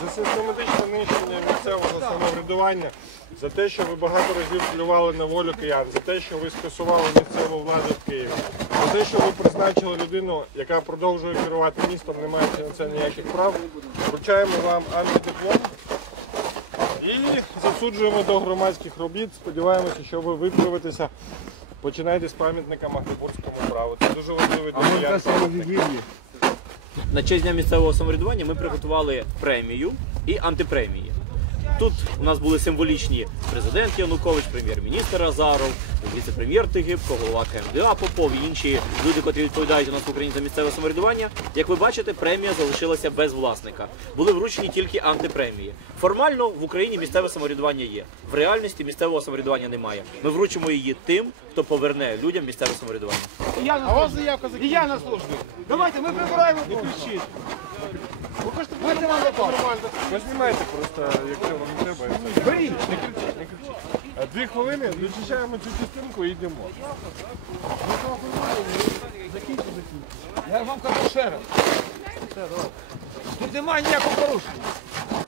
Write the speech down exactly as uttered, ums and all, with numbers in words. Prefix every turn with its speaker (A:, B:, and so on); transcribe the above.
A: за систематичне нищення місцевого самоврядування, за те, що ви багато разів плювали на волю киян, за те, що ви скасували місцеву владу в Києві, за те, що ви призначили людину, яка продовжує керувати містом, не маючи на це ніяких прав. Вручаємо вам антидиплом і засуджуємо до громадських робіт. Сподіваємося, що ви виправитеся. Починайте з пам'ятника Магдебурзькому праву. Це дуже важливо для киян.
B: На честь Дня місцевого самоврядування ми приготували премію і антипремії. Тут у нас були символічні президент Янукович, прем'єр-міністр Азаров, віце-прем'єр Тигибко, голова КМДА Попов і інші люди, котрі відповідають у нас в Україні за місцеве самоврядування. Як ви бачите, премія залишилася без власника. Були вручені тільки антипремії. Формально в Україні місцеве самоврядування є. В реальності місцевого самоврядування немає. Ми вручимо її тим, хто поверне людям місцеве самоврядування.
C: А у вас заявка закінчена. І я на службі. Давайте, ми прибираємо. Не кричіть. Ви хочете бути вам нормально?
A: Ви знімайте просто, якщо вам не треба.
C: Беріть.
A: Не кричіть, не кричіть. Дві хвилини, вичищаємо цю частинку і йдемо.
C: Закінчу, закінчу. Я вам кажу ще раз. Тут немає ніякого порушення.